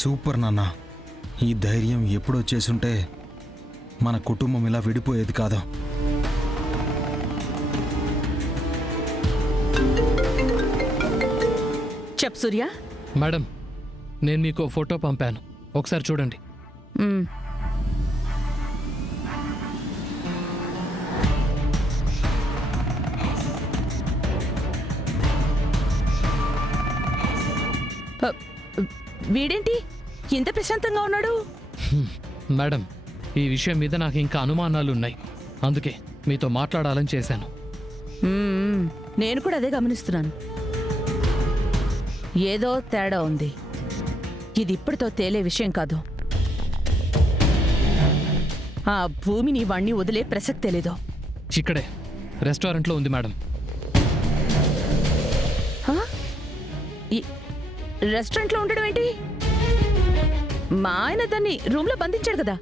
Super నాన్న. ఈ ధైర్యం ఎప్పుడో చేసుంటే మన కుటుంబం ఇలా విడిపోయేది కాదు. చెప్ సూర్య. మేడం, నేను మీకు ఫోటో పంపాను, ఒకసారి చూడండి. వీడేంటి ఇంత ప్రశాంతంగా ఉన్నాడు? మేడం, ఈ విషయం మీద నాకు ఇంకా అనుమానాలు ఉన్నాయి, అందుకే మీతో మాట్లాడాలని చేశాను. నేను కూడా అదే గమనిస్తున్నాను. ఏదో తేడా ఉంది. ఇది ఇప్పటితో తేలే విషయం కాదు. ఆ భూమిని వాణ్ణి వదిలే ప్రసక్తే లేదు. ఇక్కడే రెస్టారెంట్లో ఉంది మేడం. రెస్టారెంట్లో ఉండడం ఏంటి? మా ఆయన దాన్ని రూమ్లో బంధించాడు కదా.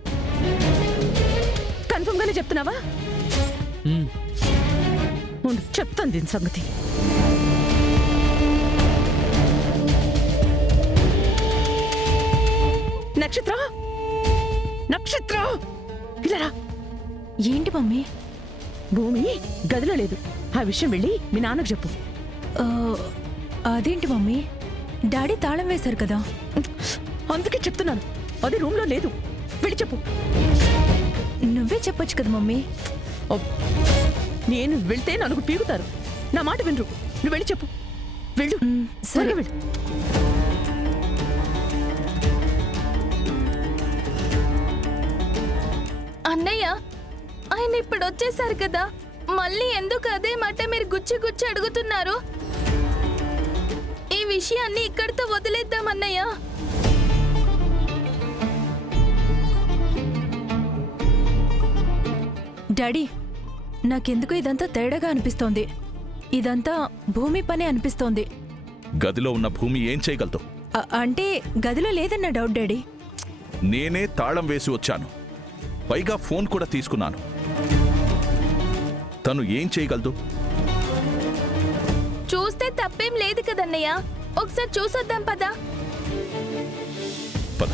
కన్ఫర్మ్ గానే చెప్తున్నావా? చెప్తాను దీని సంగతి. నక్షత్ర, నక్షత్ర, ఇలా ఏంటి మమ్మీ? భూమి గదిలో లేదు. ఆ విషయం వెళ్ళి మీ నాన్నకు చెప్పు. అదేంటి మమ్మీ, డాడీ తాళం వేశారు కదా. అందుకే చెప్తున్నాను, అది రూమ్లో లేదు. వెళ్ళి చెప్పు. నువ్వే చెప్పొచ్చు కదా మమ్మీ. నేను వెళ్తే నన్ను పీకుతారు. నా మాట వినరు. నువ్వు వెళ్ళి చెప్పు. వెళ్ళు. సరే వెళ్ళు. అన్నయ్య, ఆయన ఇప్పుడు వచ్చేసారు కదా, మళ్ళీ ఎందుకు అదే మాట మీరు గుచ్చి గుచ్చి అడుగుతున్నారు? ఈ విషయాన్ని ఇక్కడితో వదిలేద్దాం అన్నయ్య. డాడీ, నాకెందుకు ఇదంతా తేడాగా అనిపిస్తోంది. ఇదంతా భూమి పని అనిపిస్తోంది. గదిలో ఉన్న భూమి ఏం చేయగలదు? అంటే గదిలో లేదన్న డౌట్ డాడీ. నేనే తాళం వేసి వచ్చాను, పైగా ఫోన్ కూడా తీసుకున్నాను. తను ఏం చేయగలదు? చూస్తే తప్పేం లేదు కదన్నయ్య, ఒకసారి చూసొద్దాం పదా. పద.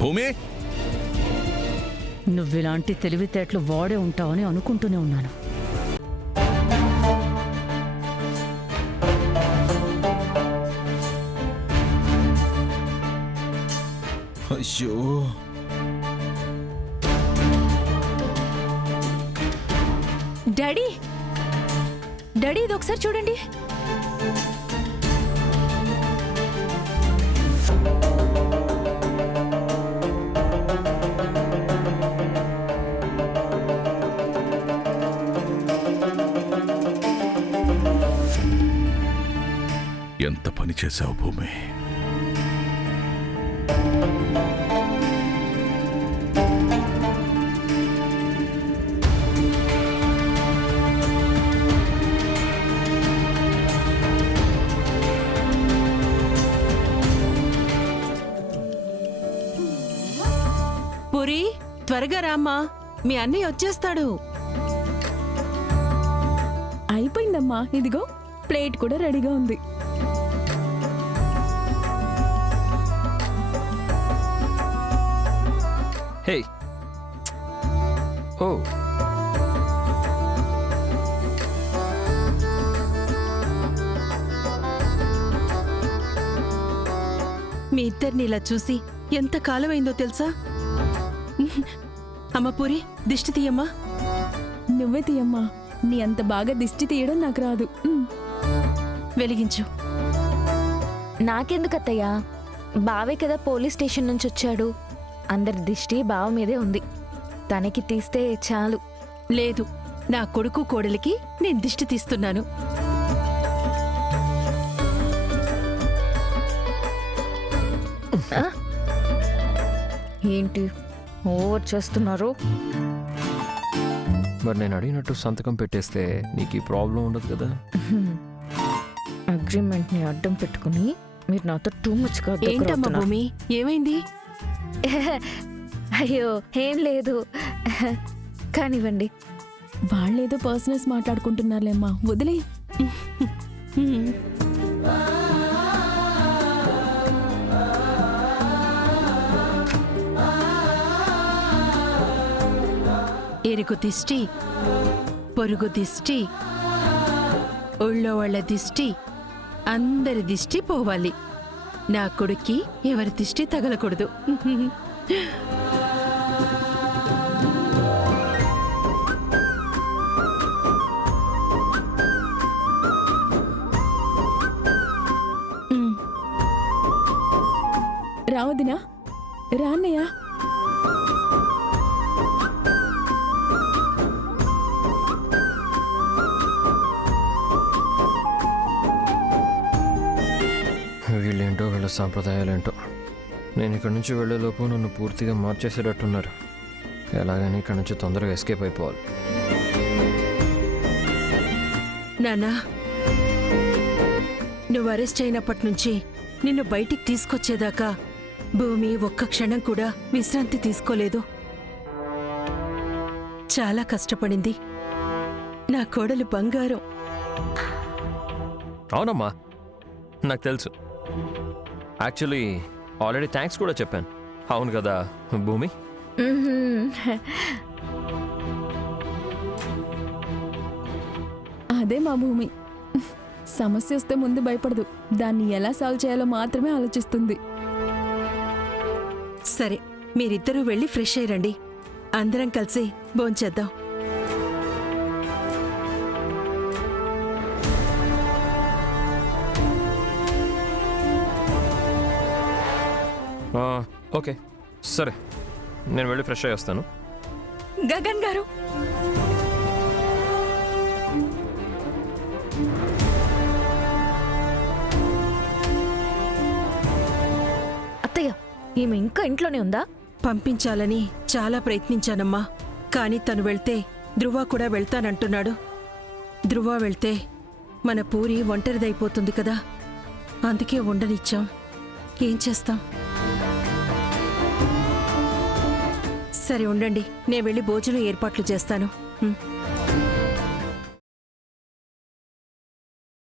భూమి, నువ్విలాంటి తెలివితేటలు వాడే ఉంటావని అనుకుంటూనే ఉన్నాను. అయ్యో, డాడీ, డాడీ ఇది ఒకసారి చూడండి. ఎంత పని చేశావు భూమి? పురి, త్వరగా రామ్మా, మీ అన్నయ్య వచ్చేస్తాడు. అయిపోయిందమ్మా, ఇదిగో ప్లేట్ కూడా రెడీగా ఉంది. హే, ఓ మీ ఇద్దరిని ఇలా చూసి ఎంత కాలమైందో తెలుసా? అమ్మ పూరి, దిష్టి తీయమ్మా. నువ్వే తీయమ్మా, నీ అంత బాగా దిష్టి తీయడం నాకు రాదు. వెలిగించు. నాకెందుకు అత్తయ్యా? బావే కదా పోలీస్ స్టేషన్ నుంచి వచ్చాడు, అందరి దిష్టి బావ మీదే ఉంది. తనకి తీస్తే చాలు. లేదు, నా కొడుకు కోడలికి నేను దిష్టి తీస్తున్నాను. ఏంటి ఓవర్ చేస్తున్నారు? మరి నేను అడిగినట్టు సంతకం పెట్టేస్తే నీకు ఈ ప్రాబ్లం ఉండదు కదా. అగ్రిమెంట్ ని అడ్డం పెట్టుకుని మీరు నాతో టూ మచ్ గా ఏంటమ్మా భూమి, ఏమైంది? అయ్యో ఏం లేదు, కానివ్వండి. వాళ్ళేదో పర్సనల్స్ మాట్లాడుకుంటున్నారులేమ్మా, వదిలే. ఎరుగు దిష్టి, పొరుగు దిష్టి, ఊళ్ళో వాళ్ళ దిష్టి, అందరి దిష్టి పోవాలి. నా కొడుక్కి ఎవరి దిష్టి తగలకూడదు. రావదినా, రాన్నయ్యా. వీళ్ళేంటో వీళ్ళ సాంప్రదాయాలేంటో. నేను ఇక్కడి నుంచి వెళ్ళేలోపు నన్ను పూర్తిగా మార్చేసేటట్టున్నారు. ఎలాగైనా ఇక్కడి నుంచి తొందరగా ఎస్కేప్ అయిపోవాలి. నానా, నువ్వు అరెస్ట్ అయినప్పటి నుంచి నిన్ను బయటికి తీసుకొచ్చేదాకా భూమి ఒక్క క్షణం కూడా విశ్రాంతి తీసుకోలేదు. చాలా కష్టపడింది. నా కోడలు బంగారం. అవునమ్మా, నాకు తెలుసు. యాక్చువల్లీ ఆల్రెడీ థ్యాంక్స్ కూడా చెప్పాను. అవును కదా భూమి? అదే మా భూమి. సమస్య వస్తే ముందు భయపడదు, దాన్ని ఎలా సాల్వ్ చేయాలో మాత్రమే ఆలోచిస్తుంది. సరే, మీరిద్దరూ వెళ్ళి ఫ్రెష్ అయ్యండి. అందరం కలిసి భోంచేద్దాం. ఓకే సరే, నేను వెళ్ళి ఫ్రెష్ అయ్యి వస్తాను. గగన్ గారు, అత్తయ్య, ఈమె ఇంకా ఇంట్లోనే ఉందా? పంపించాలని చాలా ప్రయత్నించానమ్మా, కానీ తను వెళ్తే ధ్రువ కూడా వెళ్తానంటున్నాడు. ధ్రువ వెళ్తే మన పూరి ఒంటరిదైపోతుంది కదా, అందుకే ఉండనిచ్చాం. ఏం చేస్తాం? సరే ఉండండి, నేను వెళ్ళి భోజనం ఏర్పాట్లు చేస్తాను.